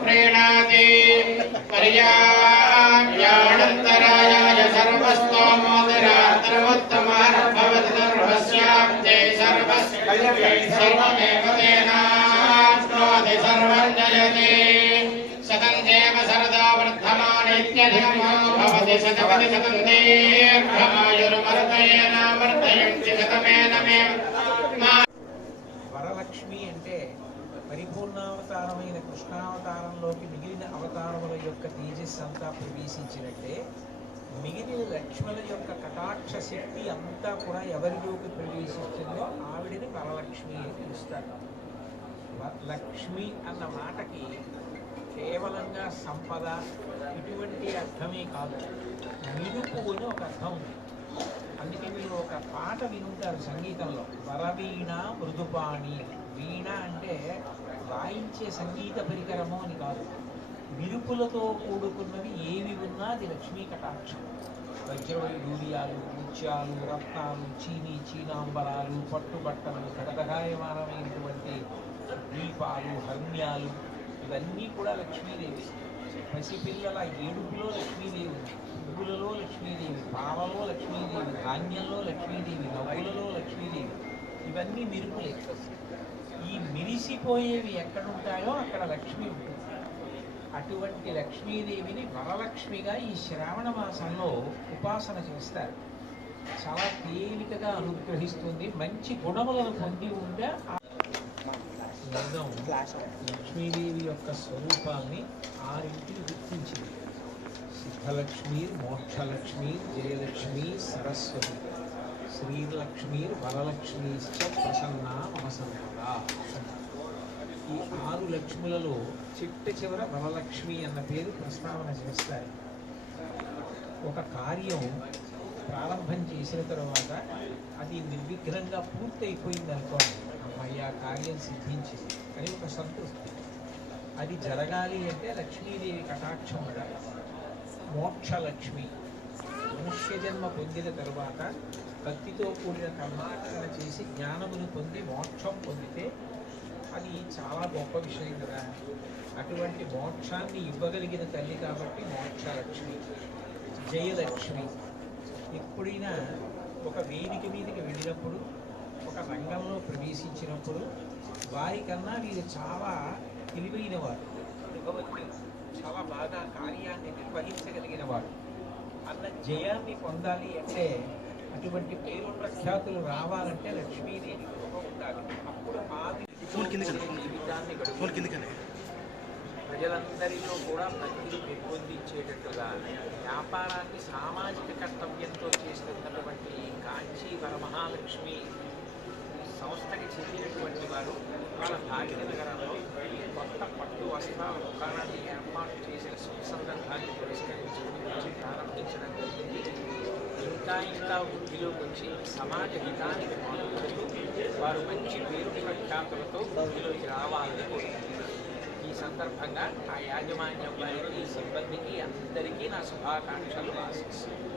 प्रीणाति पर्याप्यानन्तरायाय सर्वस्तोमोदरान्तरमुत्तमः भवति सर्वस्याब्दे सर्वमेव तेनाप्नोति सर्वं जयते शतं देव सरदा वर्धमानेत्यधिकमो भवति शतपति शतं दीर्घमायुर्वर्धयेन वर्धयन्ति शतमेन मे వరలక్ష్మి అంటే పరిపూర్ణావతారమైన కృష్ణావతారంలోకి మిగిలిన అవతారముల యొక్క తేజస్సు అంతా ప్రవేశించినట్టే మిగిలిన లక్ష్ముల యొక్క కటాక్ష శక్తి అంతా కూడా ఎవరిలోకి ప్రవేశిస్తుందో ఆవిడని వరలక్ష్మి అని పిలుస్తారు. లక్ష్మి అన్న మాటకి కేవలంగా సంపద ఇటువంటి అర్థమే కాదు, మిరుపు అని ఒక అర్థం ఉంది. అందుకే మీరు ఒక పాట వినుంటారు సంగీతంలో, వరవీణ మృదుపాణి. వీణ అంటే వాయించే సంగీత పరికరము అని కాదు, విరుపులతో కూడుకున్నవి ఏవి ఉన్నా అది లక్ష్మీ కటాక్షం. వజ్రవైడూర్యాలు, ముత్యాలు, రత్నాలు, చీనాంబరాలు, పట్టుబట్టలు, కడదగాయమానమైనటువంటి దీపాలు, హర్మ్యాలు, ఇవన్నీ కూడా లక్ష్మీదేవి. పసిపిల్లల ఏడుపులో లక్ష్మీదేవి, పువ్వులలో లక్ష్మీదేవి, పాలలో లక్ష్మీదేవి, ధాన్యంలో లక్ష్మీదేవి, నవ్వులలో లక్ష్మీదేవి. ఇవన్నీ మిరుపులే. ఈ మిరిసిపోయేవి ఎక్కడుంటాయో అక్కడ లక్ష్మి ఉంటుంది. అటువంటి లక్ష్మీదేవిని వరలక్ష్మిగా ఈ శ్రావణ మాసంలో ఉపాసన చేస్తారు. చాలా తేలికగా అనుగ్రహిస్తుంది. మంచి గుణములను పొంది ఉంటే లక్ష్మీదేవి యొక్క స్వరూపాన్ని ఆరింటిని గుర్తించింది. సిద్ధలక్ష్మి, మోక్షలక్ష్మి, జయలక్ష్మి, సరస్వతి, శ్రీలక్ష్మి, వరలక్ష్మి ప్రసన్న మమసంపదా. ఈ 6 లక్ష్ములలో చిట్ట చివర వరలక్ష్మి అన్న పేరు ప్రస్తావన చేస్తారు. ఒక కార్యం ప్రారంభం చేసిన తర్వాత అది నిర్విఘ్నంగా పూర్తయిపోయింది అనుకోండి, అమ్మాయి ఆ కార్యం సిద్ధించింది అని ఒక సంతృప్తి. అది జరగాలి అంటే లక్ష్మీదేవి కటాక్షం ఉండాలి. మోక్షలక్ష్మి, మనుష్య జన్మ పొందిన తరువాత భక్తితో కూడిన కర్మాచరణ చేసి జ్ఞానమును పొంది మోక్షం పొందితే అది చాలా గొప్ప విషయం కదా. అటువంటి మోక్షాన్ని ఇవ్వగలిగిన తల్లి కాబట్టి మోక్షలక్ష్మి. జయలక్ష్మి, ఎప్పుడైనా ఒక వేదిక మీదకి వెళ్ళినప్పుడు, ఒక రంగంలో ప్రవేశించినప్పుడు వారికన్నా వీరు చాలా తెలివైన వారు, చాలా బాగా కార్యాన్ని నిర్వహించగలిగిన వారు అన్న జయాన్ని పొందాలి అంటే, అటువంటి పేరు ప్రఖ్యాతులు రావాలంటే లక్ష్మీదేవి కృప ఉండాలి. అప్పుడు జీవితాన్ని ప్రజలందరిలో కూడా భక్తిని పెంపొందించేటట్టుగా వ్యాపారాన్ని సామాజిక కర్తవ్యంతో చేస్తున్నటువంటి కాంచీ వరమహాలక్ష్మి సంస్థకి చెందినటువంటి వారు వాళ్ళ భాగ్యనగరంలో కొత్త పట్టు వస్త్రాల దుకాణాన్ని ఏర్పాటు చేసిన సందర్భాన్ని పురస్కరించుకుని ప్రారంభించడం జరిగింది. ఇంకా వృద్ధిలోకి వచ్చి సమాజ హితానికి పాల్గొంటూ వారు మంచి పేరు ప్రఖ్యాతులతో వృద్ధిలోకి రావాలని కోరుకుంటున్నారు. ఈ సందర్భంగా ఆ యాజమాన్యం వారికి, సిబ్బందికి అందరికీ నా శుభాకాంక్షలు ఆశిస్తున్నాను.